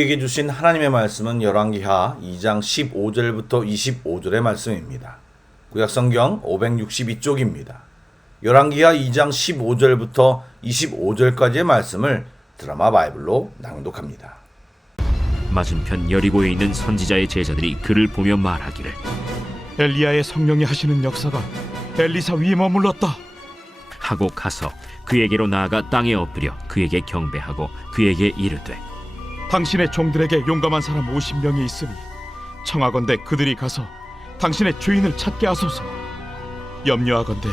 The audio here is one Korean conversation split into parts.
우리에게 주신 하나님의 말씀은 열왕기하 2장 15절부터 25절의 말씀입니다. 구약성경 562쪽입니다. 열왕기하 2장 15절부터 25절까지의 말씀을 드라마 바이블로 낭독합니다. 맞은편 여리고에 있는 선지자의 제자들이 그를 보며 말하기를, 엘리야의 성령이 하시는 역사가 엘리사 위에 머물렀다 하고 가서 그에게로 나아가 땅에 엎드려 그에게 경배하고 그에게 이르되, 당신의 종들에게 용감한 사람 50명이 있으니 청하건대 그들이 가서 당신의 주인을 찾게 하소서. 염려하건대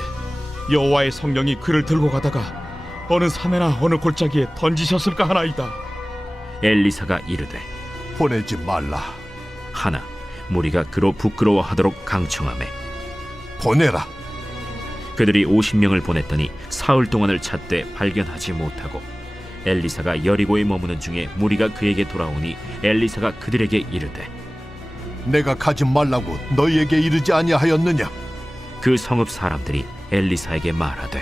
여호와의 성령이 그를 들고 가다가 어느 산에나 어느 골짜기에 던지셨을까 하나이다. 엘리사가 이르되, 보내지 말라. 하나 무리가 그로 부끄러워하도록 강청하매 보내라. 그들이 50명을 보냈더니 사흘 동안을 찾되 발견하지 못하고 엘리사가 여리고에 머무는 중에 무리가 그에게 돌아오니 엘리사가 그들에게 이르되, 내가 가지 말라고 너희에게 이르지 아니하였느냐? 그 성읍 사람들이 엘리사에게 말하되,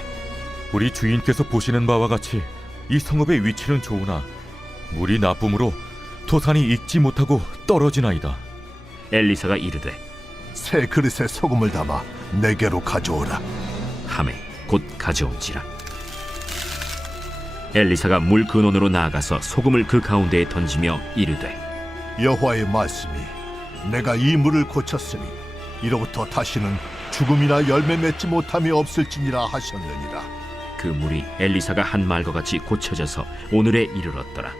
우리 주인께서 보시는 바와 같이 이 성읍의 위치는 좋으나 물이 나쁨으로 토산이 익지 못하고 떨어지나이다. 엘리사가 이르되, 새 그릇에 소금을 담아 내게로 가져오라. 하매 곧 가져온지라. 엘리사가 물 근원으로 나아가서 소금을 그 가운데에 던지며 이르되, 여호와의 말씀이 내가 이 물을 고쳤으니 이로부터 다시는 죽음이나 열매 맺지 못함이 없을지니라 하셨느니라. 그 물이 엘리사가 한 말과 같이 고쳐져서 오늘에 이르렀더라.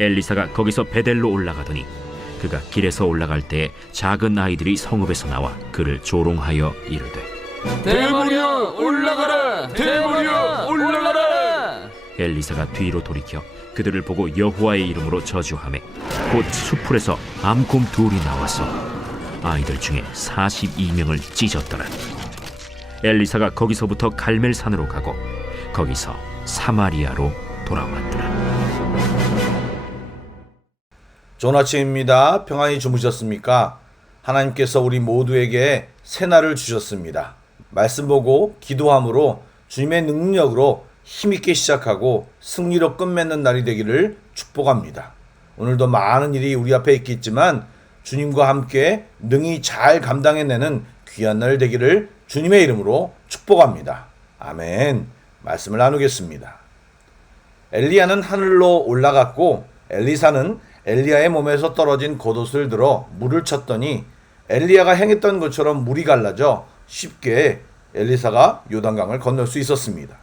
엘리사가 거기서 베델로 올라가더니 그가 길에서 올라갈 때에 작은 아이들이 성읍에서 나와 그를 조롱하여 이르되, 대머리여 올라가라! 대머리여 올라가라! 엘리사가 뒤로 돌이켜 그들을 보고 여호와의 이름으로 저주하매 곧 수풀에서 암곰 둘이 나와서 아이들 중에 42명을 찢었더라. 엘리사가 거기서부터 갈멜산으로 가고 거기서 사마리아로 돌아왔더라. 좋은 아침입니다. 평안히 주무셨습니까? 하나님께서 우리 모두에게 새날을 주셨습니다. 말씀 보고 기도함으로 주님의 능력으로 힘있게 시작하고 승리로 끝맺는 날이 되기를 축복합니다. 오늘도 많은 일이 우리 앞에 있겠지만 주님과 함께 능히 잘 감당해내는 귀한 날 되기를 주님의 이름으로 축복합니다. 아멘. 말씀을 나누겠습니다. 엘리야는 하늘로 올라갔고 엘리사는 엘리야의 몸에서 떨어진 겉옷을 들어 물을 쳤더니 엘리야가 행했던 것처럼 물이 갈라져 쉽게 엘리사가 요단강을 건널 수 있었습니다.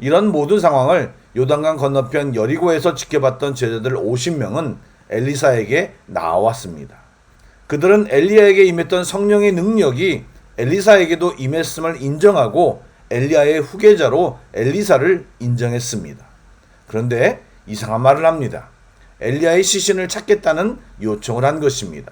이런 모든 상황을 요단강 건너편 여리고에서 지켜봤던 제자들 50명은 엘리사에게 나왔습니다. 그들은 엘리야에게 임했던 성령의 능력이 엘리사에게도 임했음을 인정하고 엘리야의 후계자로 엘리사를 인정했습니다. 그런데 이상한 말을 합니다. 엘리야의 시신을 찾겠다는 요청을 한 것입니다.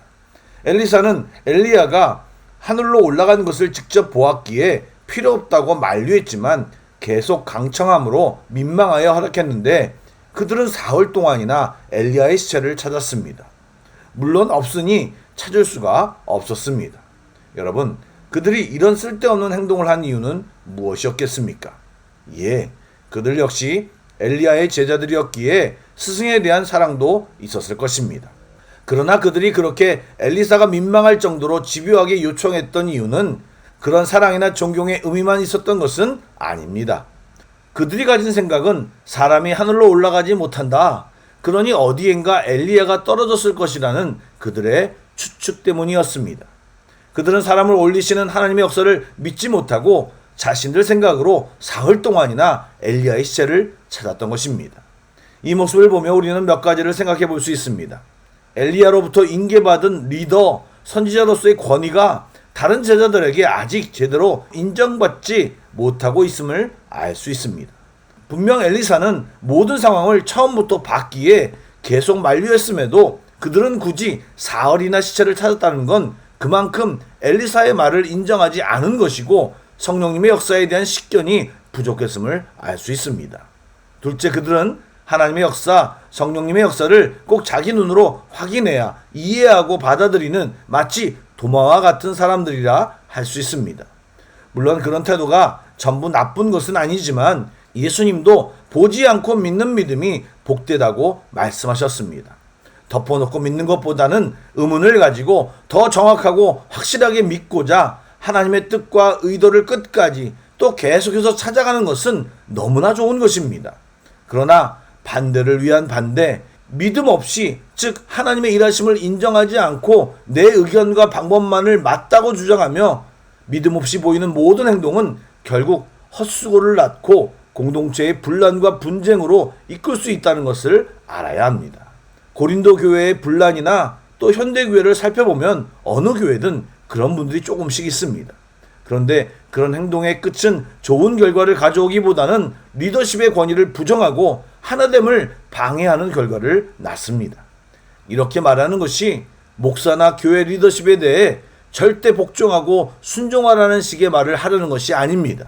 엘리사는 엘리야가 하늘로 올라간 것을 직접 보았기에 필요 없다고 만류했지만 계속 강청함으로 민망하여 허락했는데 그들은 사흘 동안이나 엘리야의 시체를 찾았습니다. 물론 없으니 찾을 수가 없었습니다. 여러분, 그들이 이런 쓸데없는 행동을 한 이유는 무엇이었겠습니까? 그들 역시 엘리야의 제자들이었기에 스승에 대한 사랑도 있었을 것입니다. 그러나 그들이 그렇게 엘리사가 민망할 정도로 집요하게 요청했던 이유는 그런 사랑이나 존경의 의미만 있었던 것은 아닙니다. 그들이 가진 생각은 사람이 하늘로 올라가지 못한다. 그러니 어디엔가 엘리야가 떨어졌을 것이라는 그들의 추측 때문이었습니다. 그들은 사람을 올리시는 하나님의 역사를 믿지 못하고 자신들 생각으로 사흘 동안이나 엘리야의 시체를 찾았던 것입니다. 이 모습을 보며 우리는 몇 가지를 생각해 볼 수 있습니다. 엘리야로부터 인계받은 리더, 선지자로서의 권위가 다른 제자들에게 아직 제대로 인정받지 못하고 있음을 알 수 있습니다. 분명 엘리사는 모든 상황을 처음부터 봤기에 계속 만류했음에도 그들은 굳이 사흘이나 시체를 찾았다는 건 그만큼 엘리사의 말을 인정하지 않은 것이고 성령님의 역사에 대한 식견이 부족했음을 알 수 있습니다. 둘째, 그들은 하나님의 역사, 성령님의 역사를 꼭 자기 눈으로 확인해야 이해하고 받아들이는 마치 도마와 같은 사람들이라 할 수 있습니다. 물론 그런 태도가 전부 나쁜 것은 아니지만 예수님도 보지 않고 믿는 믿음이 복되다고 말씀하셨습니다. 덮어놓고 믿는 것보다는 의문을 가지고 더 정확하고 확실하게 믿고자 하나님의 뜻과 의도를 끝까지 또 계속해서 찾아가는 것은 너무나 좋은 것입니다. 그러나 반대를 위한 반대, 믿음 없이, 즉 하나님의 일하심을 인정하지 않고 내 의견과 방법만을 맞다고 주장하며 믿음 없이 보이는 모든 행동은 결국 헛수고를 낳고 공동체의 분란과 분쟁으로 이끌 수 있다는 것을 알아야 합니다. 고린도 교회의 분란이나 또 현대 교회를 살펴보면 어느 교회든 그런 분들이 조금씩 있습니다. 그런데 그런 행동의 끝은 좋은 결과를 가져오기보다는 리더십의 권위를 부정하고 하나됨을 방해하는 결과를 낳습니다. 이렇게 말하는 것이 목사나 교회 리더십에 대해 절대 복종하고 순종하라는 식의 말을 하려는 것이 아닙니다.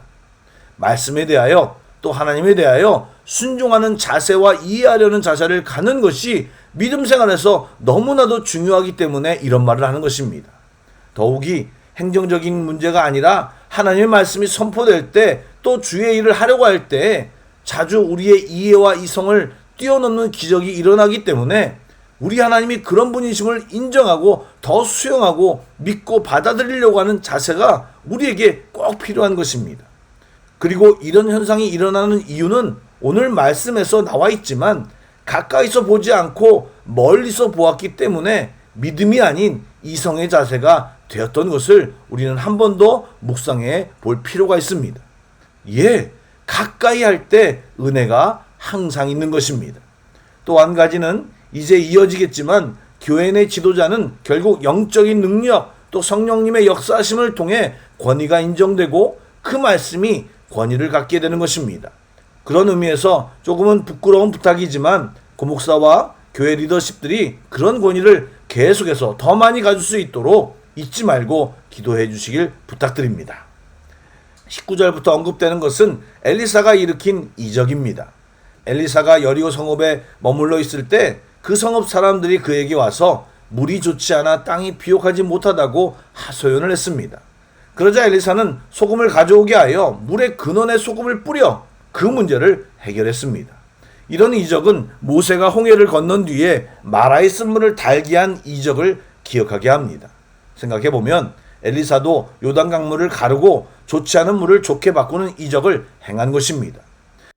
말씀에 대하여 또 하나님에 대하여 순종하는 자세와 이해하려는 자세를 갖는 것이 믿음 생활에서 너무나도 중요하기 때문에 이런 말을 하는 것입니다. 더욱이 행정적인 문제가 아니라 하나님의 말씀이 선포될 때 또 주의 일을 하려고 할 때 자주 우리의 이해와 이성을 뛰어넘는 기적이 일어나기 때문에 우리 하나님이 그런 분이심을 인정하고 더 수용하고 믿고 받아들이려고 하는 자세가 우리에게 꼭 필요한 것입니다. 그리고 이런 현상이 일어나는 이유는 오늘 말씀에서 나와 있지만 가까이서 보지 않고 멀리서 보았기 때문에 믿음이 아닌 이성의 자세가 되었던 것을 우리는 한 번 더 묵상해 볼 필요가 있습니다. 가까이 할 때 은혜가 항상 있는 것입니다. 또 한 가지는 이제 이어지겠지만 교회 내 지도자는 결국 영적인 능력 또 성령님의 역사하심을 통해 권위가 인정되고 그 말씀이 권위를 갖게 되는 것입니다. 그런 의미에서 조금은 부끄러운 부탁이지만 고목사와 교회 리더십들이 그런 권위를 계속해서 더 많이 가질 수 있도록 잊지 말고 기도해 주시길 부탁드립니다. 19절부터 언급되는 것은 엘리사가 일으킨 이적입니다. 엘리사가 여리고 성읍에 머물러 있을 때 그 성읍 사람들이 그에게 와서 물이 좋지 않아 땅이 비옥하지 못하다고 하소연을 했습니다. 그러자 엘리사는 소금을 가져오게 하여 물의 근원에 소금을 뿌려 그 문제를 해결했습니다. 이런 이적은 모세가 홍해를 건넌 뒤에 마라의 쓴물을 달게 한 이적을 기억하게 합니다. 생각해보면 엘리사도 요단 강물을 가르고 좋지 않은 물을 좋게 바꾸는 이적을 행한 것입니다.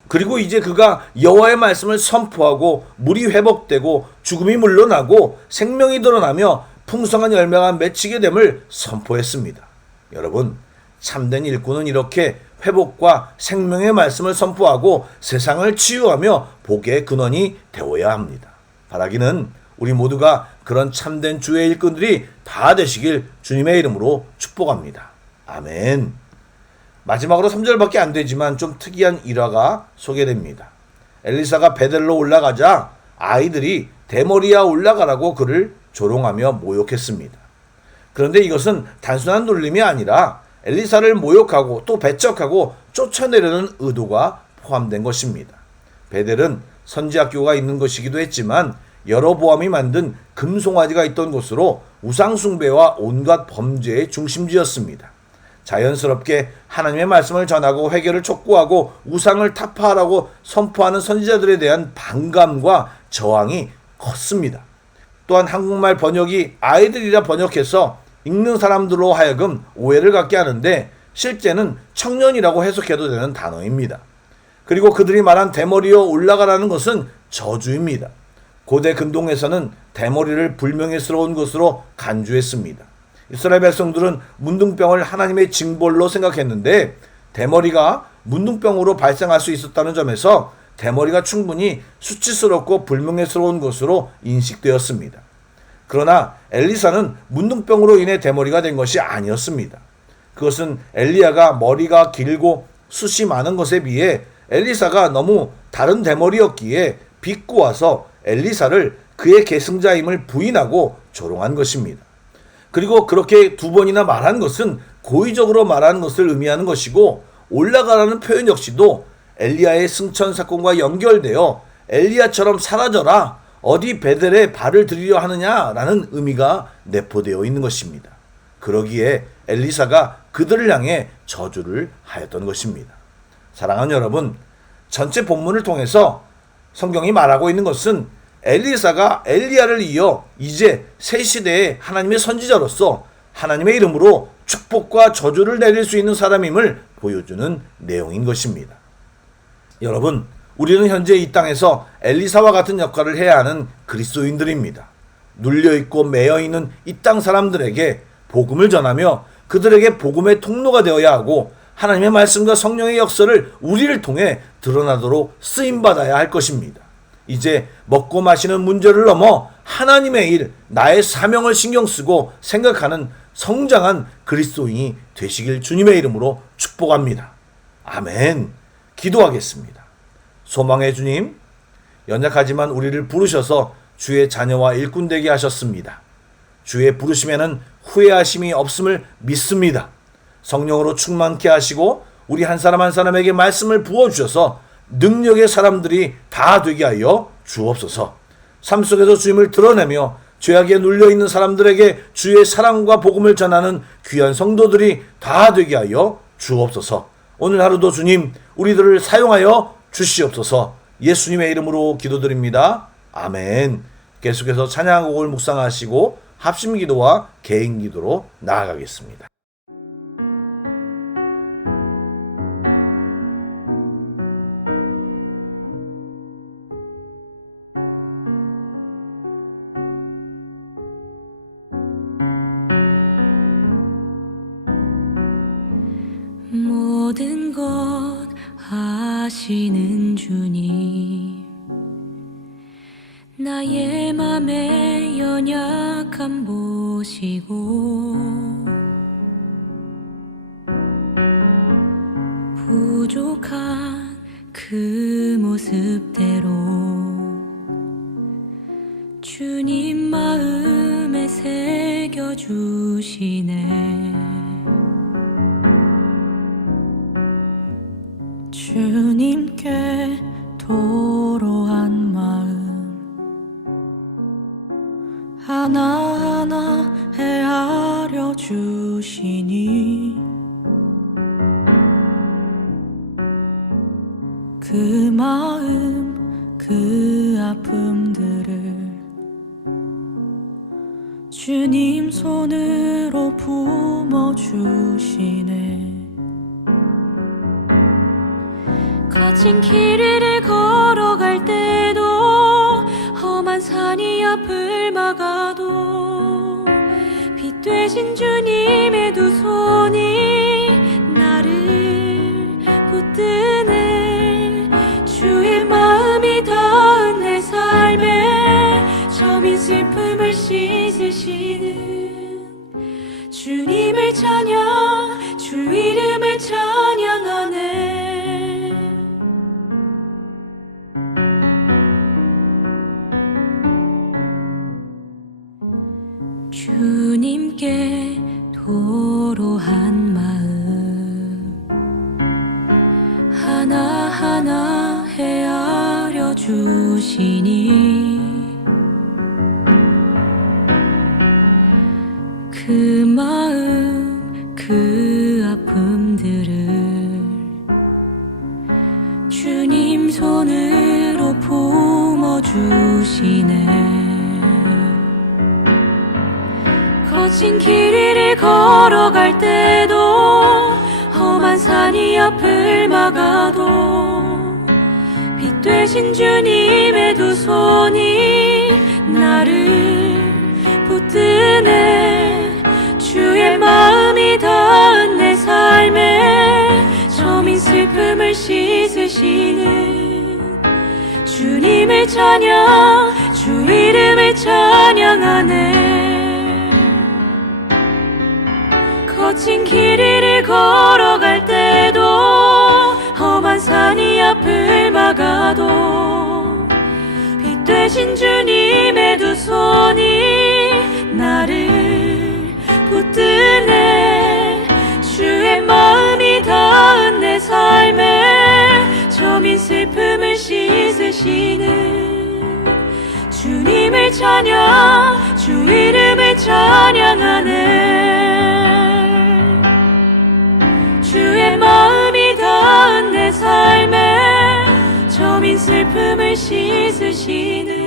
그리고 이제 그가 여호와의 말씀을 선포하고 물이 회복되고 죽음이 물러나고 생명이 드러나며 풍성한 열매가 맺히게 됨을 선포했습니다. 여러분, 참된 일꾼은 이렇게 회복과 생명의 말씀을 선포하고 세상을 치유하며 복의 근원이 되어야 합니다. 바라기는 우리 모두가 그런 참된 주의 일꾼들이 다 되시길 주님의 이름으로 축복합니다. 아멘. 마지막으로 3절밖에 안 되지만 좀 특이한 일화가 소개됩니다. 엘리사가 베델로 올라가자 아이들이 대머리야 올라가라고 그를 조롱하며 모욕했습니다. 그런데 이것은 단순한 놀림이 아니라 엘리사를 모욕하고 또 배척하고 쫓아내려는 의도가 포함된 것입니다. 베델은 선지학교가 있는 것이기도 했지만 여로보암이 만든 금송아지가 있던 곳으로 우상숭배와 온갖 범죄의 중심지였습니다. 자연스럽게 하나님의 말씀을 전하고 회개를 촉구하고 우상을 타파하라고 선포하는 선지자들에 대한 반감과 저항이 컸습니다. 또한 한국말 번역이 아이들이라 번역해서 읽는 사람들로 하여금 오해를 갖게 하는데 실제는 청년이라고 해석해도 되는 단어입니다. 그리고 그들이 말한 대머리여 올라가라는 것은 저주입니다. 고대 근동에서는 대머리를 불명예스러운 것으로 간주했습니다. 이스라엘 백성들은 문둥병을 하나님의 징벌로 생각했는데 대머리가 문둥병으로 발생할 수 있었다는 점에서 대머리가 충분히 수치스럽고 불명예스러운 것으로 인식되었습니다. 그러나 엘리사는 문둥병으로 인해 대머리가 된 것이 아니었습니다. 그것은 엘리야가 머리가 길고 숱이 많은 것에 비해 엘리사가 너무 다른 대머리였기에 비꼬아서 엘리사를 그의 계승자임을 부인하고 조롱한 것입니다. 그리고 그렇게 두 번이나 말한 것은 고의적으로 말하는 것을 의미하는 것이고 올라가라는 표현 역시도 엘리야의 승천 사건과 연결되어 엘리야처럼 사라져라 어디 베델에 발을 들이려 하느냐라는 의미가 내포되어 있는 것입니다. 그러기에 엘리사가 그들을 향해 저주를 하였던 것입니다. 사랑하는 여러분, 전체 본문을 통해서 성경이 말하고 있는 것은 엘리사가 엘리야를 이어 이제 새 시대의 하나님의 선지자로서 하나님의 이름으로 축복과 저주를 내릴 수 있는 사람임을 보여주는 내용인 것입니다. 여러분, 우리는 현재 이 땅에서 엘리사와 같은 역할을 해야 하는 그리스도인들입니다. 눌려있고 매여있는 이 땅 사람들에게 복음을 전하며 그들에게 복음의 통로가 되어야 하고 하나님의 말씀과 성령의 역사를 우리를 통해 드러나도록 쓰임받아야 할 것입니다. 이제 먹고 마시는 문제를 넘어 하나님의 일, 나의 사명을 신경 쓰고 생각하는 성장한 그리스도인이 되시길 주님의 이름으로 축복합니다. 아멘. 기도하겠습니다. 소망의 주님, 연약하지만 우리를 부르셔서 주의 자녀와 일꾼 되게 하셨습니다. 주의 부르심에는 후회하심이 없음을 믿습니다. 성령으로 충만케 하시고 우리 한 사람 한 사람에게 말씀을 부어주셔서 능력의 사람들이 다 되게 하여 주옵소서. 삶 속에서 주님을 드러내며 죄악에 눌려있는 사람들에게 주의 사랑과 복음을 전하는 귀한 성도들이 다 되게 하여 주옵소서. 오늘 하루도 주님 우리들을 사용하여 주시옵소서. 예수님의 이름으로 기도드립니다. 아멘. 계속해서 찬양곡을 묵상하시고 합심기도와 개인기도로 나아가겠습니다. 모든 것 아시는 주님, 나의 맘의 연약함 보시고 부족한 그 모습대로 주님 마음에 새겨주시네. 주님께 도로한 마음 하나하나 헤아려 주시니 그 마음 그 아픔들을 주님 손으로 품어주시네. 거친 길 위를 걸어갈 때도 험한 산이 앞을 막아도 빛 되신 주님의 두 손이 나를 붙드네. 주의 마음이 닿은 내 삶에 저민 슬픔을 씻으시는 주님을 찬양, 주 이름을 찬양하네. 주님께 도로한 마음 하나하나 헤아려 주시니 그 마음 그 아픔들을 주님 손으로 품어주시네. 거친 길 위를 걸어갈 때도 험한 산이 앞을 막아도 빛 되신 주님의 두 손이 나를 붙드네. 주의 마음이 닿은 내 삶에 저민 슬픔을 씻으시는 주님을 찬양, 주 이름을 찬양하네. 거친 길 위를 걸어갈 때도 험한 산이 앞을 막아도 빛 되신 주님의 두 손이 나를 붙드네. 주의 마음이 닿은 내 삶에 저민 슬픔을 씻으시는 주님을 찬양, 주 이름을 찬양하네. 주의 마음이 닿은 내 삶에 저민 슬픔을 씻으시는